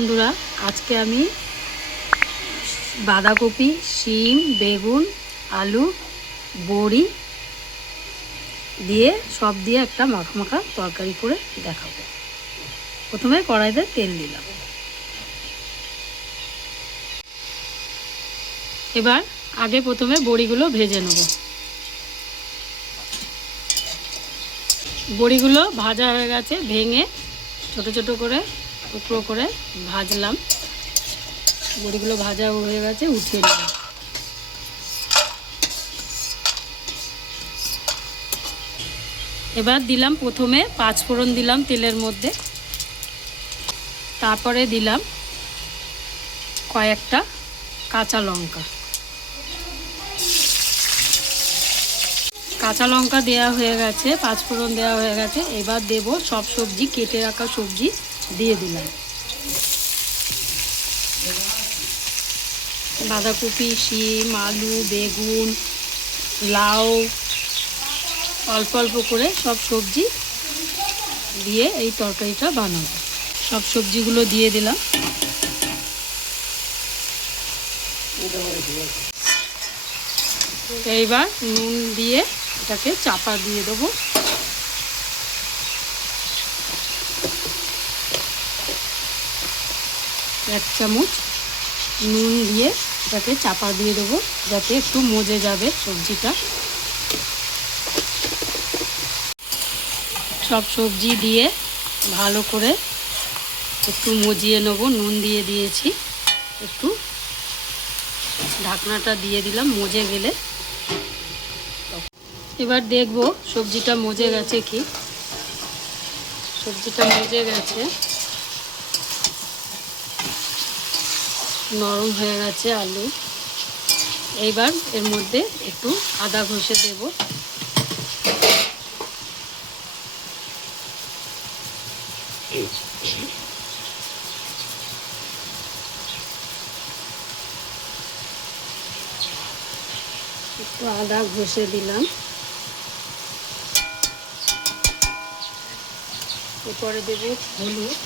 বন্ধুরা, আজকে আমি বাঁধাকপি, শিম, বেগুন, আলু, বড়ি দিয়ে সব দিয়ে একটা মাখা মাখা তরকারি করে দেখাবো। প্রথমে কড়াইতে তেল দিলাম। এবার প্রথমে বড়িগুলো ভেজে নেব। বড়িগুলো ভাজা হয়ে গেছে, ভেঙে ছোট ছোট করে টুকরো করে ভাজলাম। বড়িগুলো ভাজা হয়ে গেছে, উঠিয়ে নিলাম। এবার দিলাম প্রথমে 5 ফোড়ন দিলাম তেলের মধ্যে, তারপরে দিলাম কয়েকটা কাঁচা লঙ্কা। কাঁচা লঙ্কা দেওয়া হয়ে গেছে, 5 ফোড়ন দেওয়া হয়ে গেছে। এবার দেব সব সবজি, কেটে রাখা সবজি দিয়ে দিলাম। বাঁধাকপি, শিম, আলু, বেগুন, লাউ, অল্প অল্প করে সব সবজি দিয়ে এই তরকারিটা বানাবো। সব সবজিগুলো দিয়ে দিলাম। এইবার নুন দিয়ে এটাকে চাপা দিয়ে দেবো। এক চামচ নুন দিয়ে এটাকে চাপা দিয়ে দেবো, যাতে একটু মজে যাবে সবজিটা। সব সবজি দিয়ে ভালো করে একটু মজিয়ে নেবো। নুন দিয়ে দিয়েছি, একটু ঢাকনাটা দিয়ে দিলাম মজে গেলে। এবার দেখব সবজিটা মজে গেছে কি। সবজিটা মজে গেছে, নরম হয়ে গেছে আলু। এইবার এর মধ্যে একটু আদা ঘষে দেব। একটু আদা ঘষে দিলাম। এরপরে দেব হলুদ,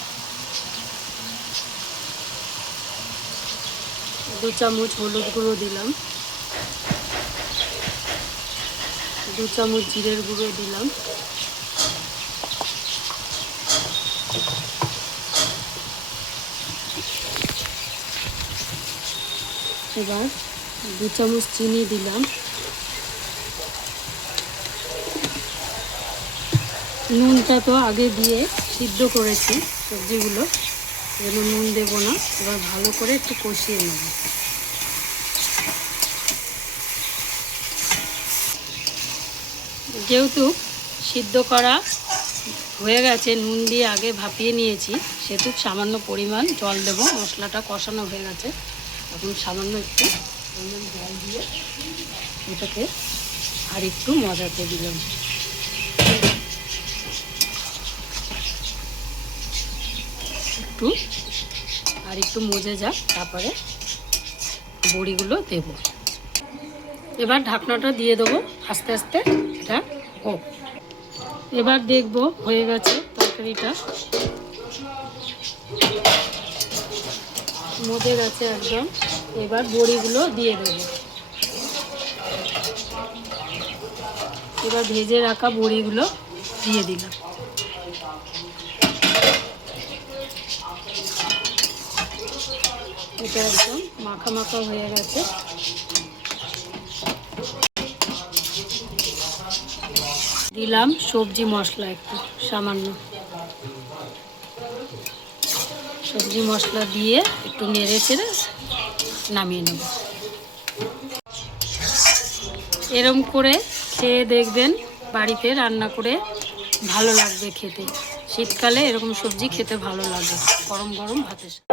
2 চামচ হলুদ গুঁড়ো দিলাম। 2 চামচ জিরের গুঁড়ো দিলাম। এবার 2 চামচ চিনি দিলাম। নুনটা তো আগে দিয়ে সিদ্ধ করেছি সবজিগুলো, যেন নুন দেব না। এবার ভালো করে একটু কষিয়ে নেব। যেহেতু সিদ্ধ করা হয়ে গেছে, নুন দিয়ে আগে ভাপিয়ে নিয়েছি, সেহেতু সামান্য পরিমাণ জল দেব। মশলাটা কষানো হয়ে গেছে, এখন সামান্য একটু জল দিয়ে এটাকে আর একটু মজাতে দিলাম। একটু মজে যাক, তারপরে বড়িগুলো দেব। এবার ঢাকনাটা দিয়ে দেবো, আস্তে আস্তে এটা হোক। এবার দেখব হয়ে গেছে তরকারিটা, মজে গেছে একদম। এবার বড়িগুলো দিয়ে দেব। এবার ভেজে রাখা বড়িগুলো দিয়ে দিলাম। এটা একদম মাখা মাখা হয়ে গেছে। দিলাম সবজি মশলা একটু সামান্য। সবজি মশলা দিয়ে একটু নেড়ে চেড়ে নামিয়ে নেব। এরম করে খেয়ে দেখবেন, বাড়িতে রান্না করে ভালো লাগবে খেতে। শীতকালে এরকম সবজি খেতে ভালো লাগে গরম গরম ভাতের সাথে।